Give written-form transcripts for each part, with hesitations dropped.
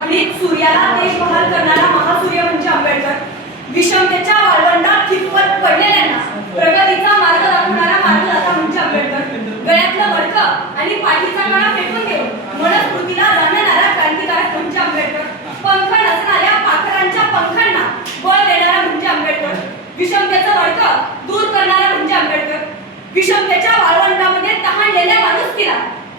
आणि सूर्याला देखभाल करणारा महासूर्य म्हणजे आंबेडकर. विषमतेच्या वाळवंटात खितपत पडलेल्यांना प्रगतीचा मार्ग दाखवणारा मार्गदाता म्हणजे आंबेडकर. गळ्यातलं मडकं आणि पाठीचा कणा फेकून देऊन मनस्फूर्तीला जाणणारा क्रांतिकारक म्हणजे आंबेडकर. पंख नसणाऱ्या पाखरांच्या पंखांना बळ देणारा म्हणजे आंबेडकर. विषमतेचं मडकं दूर करणारा म्हणजे आंबेडकर. विषमतेच्या वाळवंटामध्ये तहानलेल्या माणुसकीला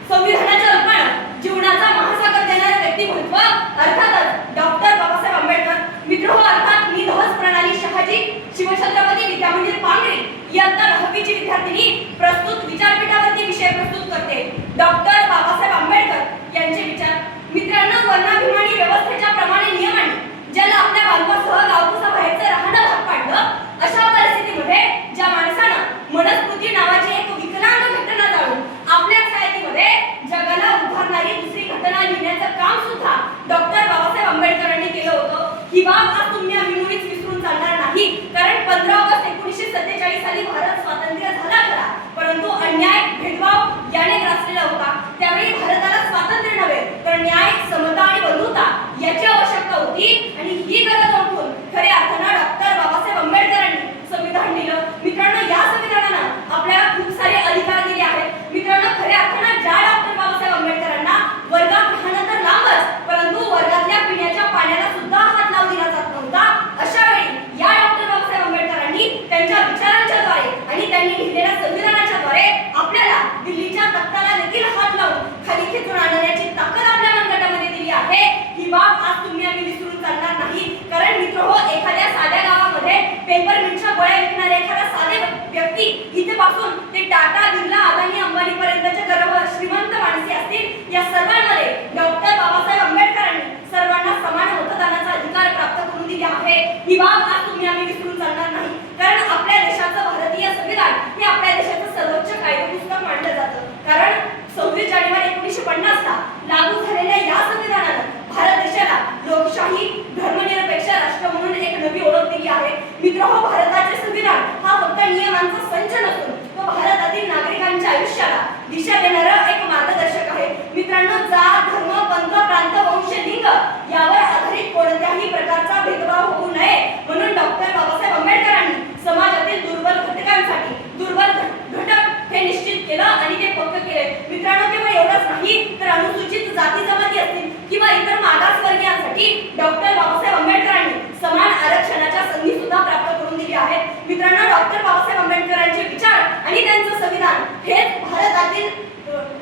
संविधानाच्या रूपानं जीवनाचा महासागर देणारे व्यक्तिमत्व अर्थातच डॉक्टर बाबासाहेब आंबेडकर. मित्रहो, अर्थात मी ध्वज प्रणाली शहाजी शिवछत्रपती विद्यामंदिर पांगरी इयत्ता 10वीची विद्यार्थिनी प्रस्तुत विचारपीठावरती विषय प्रस्तुत करते. डॉक्टर बाबासाहेब आंबेडकर यांचे विचार. मित्रांनो, वर्णाभिमानी व्यवस्थेच्या प्रमाणे नियमाने ज्याला आपल्या बालकासह गावकुसा बाहेरचं राहणं भाग पाडलं, अशा परिस्थितीमध्ये ज्या माणसानं मनस्फूर्ती नावाची एक विकलांग घटना जाणून आपल्या साहित्यामध्ये जगाला उभारणारी दुसरी घटना लिहिण्याचं काम सुद्धा डॉक्टर बाबासाहेब आंबेडकरांनी केलं होतं. ही बाब आज तुम्ही आम्ही मुळीच विसरून चालणार नाही. कारण 15 ऑगस्ट 1947 साली भारत स्वातंत्र्य झाला खरा, परंतु अन्याय, भेदभाव याने ग्रासलेला होता. त्यावेळी भारताला स्वातंत्र्य नव्हे तर न्याय, समता आणि बंधुता याची आवश्यकता होती. आणि ही गरज ओळखून खऱ्या अर्थानं डॉक्टर बाबासाहेब आंबेडकरांनी संविधान दिलं. मित्रांनो, या संविधानानं आपल्याला खूप सारे अधिकार दिले आहेत. मित्रांनो, खऱ्या अर्थानं ज्या डॉक्टर बाबासाहेब आंबेडकरांना वर्गात राहणं तर लांबच, परंतु वर्गातल्या पिण्याच्या पाण्याला सुद्धा हात लावू दिला जात नव्हता, अशा वेळी या डॉक्टर बाबासाहेब आंबेडकरांनी त्यांच्या विचारांच्या द्वारे आणि त्यांनी लिहिलेल्या संविधानाच्या द्वारे आपल्याला दिल्लीच्या तख्ताला देखील हात लावून खाली खेचून आणण्याची ताकद आपल्या मनगटामध्ये दिली आहे. ही बाब आज तुम्ही आम्ही विसरून चालणार नाही. कारण मित्रहो, एखाद्या साध्या गावामध्ये पेपर मिलच्या गोळ्या विकणारे एखादा साधे व्यक्ती इथे पासून ते टाटा, बिर्ला, अदानी, अंबानी पर्यंतचे गर्व श्रीमंत माणसे असतील, या सर्वांमध्ये डॉक्टर बाबासाहेब आंबेडकरांनी सर्वांना समान मतदानाचा अधिकार प्राप्त करून दिले आहे. ही बाब आज तुम्ही आम्ही विसरून चालणार नाही. कारण आपल्या देशाचं भारतीय संविधान हे आपल्या देशाचं सर्वोच्च कायदेपुस्तक मानलं जातं. कारण 26 जानेवारी 1950 ला लागू झालेल्या या संविधानानं भारत देशाला लोकशाही, धर्मनिरपेक्ष राष्ट्र म्हणून एक नवी ओळख दिली आहे. मित्रहो, भारताचे संविधान हा फक्त नियमांचा संच नसून तो भारतातील नागरिकांच्या आयुष्याला दिशा देणारं एक मार्गदर्शक आहे. मित्रांनो, जात, धर्म, पंथ, प्रांत, वंश, लिंग यावर आधारित कोणत्याही प्रकारचा भेदभाव होऊ नये म्हणून डॉक्टर बाबासाहेब आंबेडकरांनी समाजातील दुर्बल घटकांसाठी दुर्बल घटक हे निश्चित केलं आणि ते पक्क केले. मित्रांनो, केवळ एवढंच नाही तर अनुसूचित जाती जमाती असतील किंवा इतर मागासवर्गीयांसाठी डॉक्टर बाबासाहेब आंबेडकरांनी समान आरक्षणाच्या संधी सुद्धा प्राप्त करून दिली आहेत. मित्रांनो, डॉक्टर बाबासाहेब आंबेडकरांचे विचार आणि त्यांचं संविधान हेच भारतातील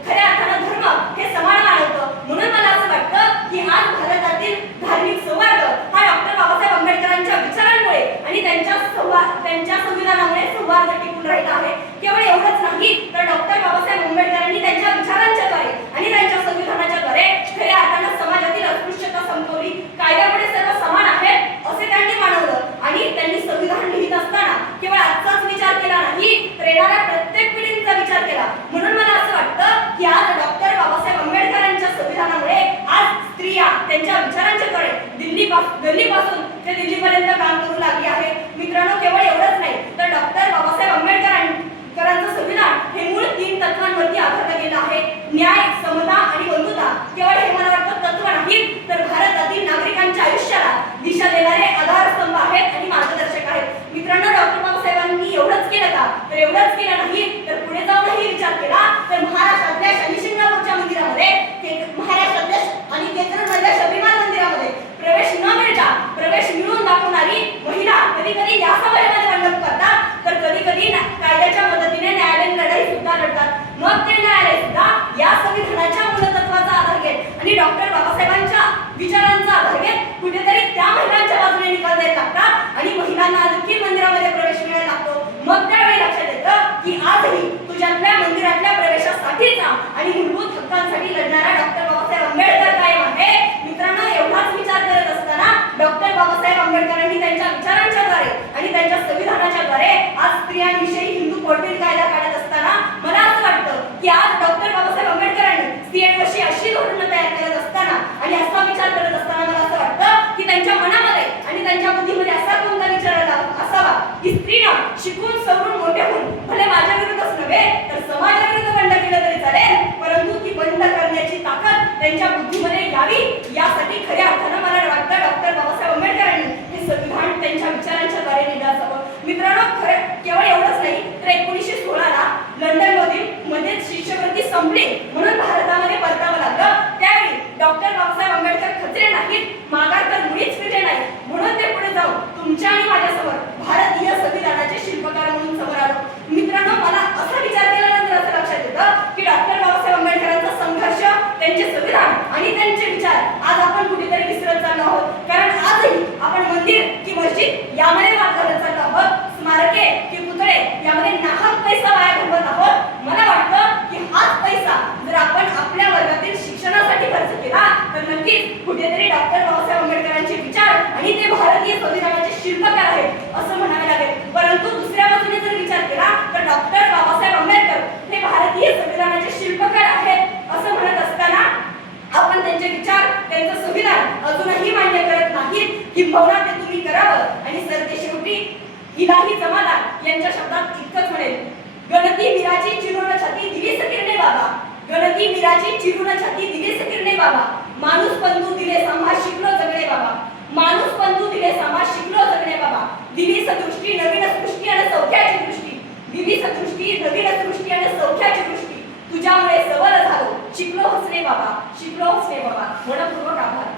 खऱ्या अर्थानं धर्म हे समान मानवतं. म्हणून मला असं वाटतं की आज भारतातील धार्मिक सौहार्द हा डॉक्टर बाबासाहेब आंबेडकरांच्या विचारांमुळे आणि त्यांच्या संविधानामुळे सौहार्द टिकून राहिला आहे. केवळ एवढंच नाही तर डॉक्टर बाबासाहेब आंबेडकरांनी त्यांच्या विचारांच्या द्वारे आणि त्यांच्या संविधानाच्या द्वारे खऱ्या अर्थानं समाजातील अस्पृश्यता संपवली. कायद्यापुढे सर्व समान आहेत असे त्यांनी मानवलं आणि त्यांनी संविधान लिहित असताना केवळ आजचाच विचार केला नाही तर येणाऱ्या प्रत्येक पिढीचा विचार केला. म्हणून मला असं वाटतं की आज डॉक्टर बाबासाहेब आंबेडकरांच्या संविधानामुळे आज स्त्रिया त्यांच्या विचारांच्या द्वारे गल्लीपासून ते दिल्लीपर्यंत काम करू लागली आहे. मित्रांनो, केवळ एवढंच नाही तर डॉक्टर बाबासाहेब आंबेडकरांचं संविधान हे मूळ 3 तत्वांवरती आधारलं गेलं आहे. न्याय, समता आणि बंधुता. केवळ हे मला वाटतं तत्व नाही तर भारतातील नागरिकांच्या आयुष्याला दिशा देणारे आधारस्तंभ आहेत आणि मार्गदर्शक आहेत. मित्रांनो, डॉक्टर बाबासाहेबांनी एवढंच केलं का तर एवढंच केलं नाही तर पुढे जाऊनही विचार केला तर महाराष्ट्रातल्या शनी शिंगणापूरच्या मंदिरामध्ये, महाराष्ट्रातल्या आणि केंद्रामधल्या शबरीमाल मंदिरामध्ये प्रवेश न मिळता प्रवेश मिळवून दाखवणारी महिला कधी कधी या समाजामध्ये मंडप करतात तर कधी कधी कायद्याच्या मदतीने न्यायालयीन लढाई सुद्धा लढतात. मग ते न्यायालय सुद्धा या संविधानाच्या मूलतत्वाचा आधार घेत आणि डॉक्टर बाबासाहेबांच्या विचारांचा आधार घेत कुठेतरी त्या महिलांच्या बाजूने निकाल द्यायला लागतात आणि महिलांना देखील मंदिरामध्ये प्रवेश मिळायला लागतो. मग त्यावेळी लक्षात येतं की आजही तुझ्यातल्या मंदिरातल्या प्रवेशासाठीचा आणि मूलभूत हक्कांसाठी लढणारा डॉक्टर बाबासाहेब आंबेडकर कायम आहे. मित्रांनो, एवढाच विचार करत असताना डॉक्टर बाबासाहेब आंबेडकरांनी त्यांच्या विचारांच्या द्वारे आणि त्यांच्या संविधानाच्या द्वारे आज स्त्रियांविषयी हिंदू कोडबिल कायदा काढत असताना मला असं वाटतं की आज डॉक्टर बाबासाहेब आंबेडकरांनी स्त्रियांविषयी अशी धोरणं तयार करत असताना आणि असा विचार करत असताना मला असं वाटतं की त्यांच्या मनामध्ये आणि त्यांच्या बुद्धीमध्ये असा कोणता विचार असावा की स्त्रीनं शिकून सवरून मोठे होऊन भले माझ्या विरुद्धच नव्हे तर समाजाविरुद्ध बंड केलं तरी चालेल, परंतु ती बंड करण्याची ताकद त्यांच्या बुद्धीमध्ये यावी यासाठी खऱ्या भांडणीत माघार तर मुळीच फिटे नाही. म्हणून ते पुढे जाऊन तुमच्या आणि माझ्यासमोर भारतीय संविधानाचे शिल्पकार म्हणून समोर आलो. मित्रांनो, मला असा विचार केल्यानंतर असं लक्षात येतं की डॉक्टर बाबासाहेब आंबेडकरांचा संघर्ष, त्यांचे संविधान आणि त्यांचे विचार आज आपण कुठेतरी विसरत चाललो आहोत. कारण आजही आपण मंदिर की मस्जिद यामध्ये वाद घालत चाललो आहोत. स्मारके की पुतळे यामध्ये नाहक पैसा वाया घालवत आहोत. मला वाटतं की हाच पैसा जर आपण आपल्या वर्गातील शिक्षणासाठी खर्च केला तर नक्कीच कुठेतरी डॉक्टर बाबासाहेब आंबेडकरांचे विचार आणि ते भारतीय संविधानाचे शिल्पकार आहेत असं म्हणावे लागेल. परंतु दुसऱ्या बाजूने जर विचार केला तर डॉक्टर बाबासाहेब आंबेडकर हे भारतीय संविधानाचे शिल्पकार आहेत असं म्हणत असताना आपण त्यांचे विचार, त्यांचं संविधान अजूनही मान्य करत नाहीत. किंबहुना ते तुम्ही करावं. आणि सरतेशेवटी इलाही जमादार यांच्या शब्दात इतकंच म्हणेल, गणती मीराची चिरून छाती दिली सकिरणे बाबा, गणती मीराची चिरून छाती दिली सकिरणे बाबा, माणूस पंतू दिले समाज शिकलो जगणे बाबा, माणूस पंतू दिले समाज शिकलो जगणे बाबा, दिली सदृष्टी नवीन सृष्टी आणि सौख्याची दृष्टी, दिली सदृष्टी नवीन सृष्टी आणि सौख्याची दृष्टी, तुझ्यामुळे सबल झालो, शिकलो हसणे बाबा, शिकलो हसणे बाबा. मनपूर्वक आभार.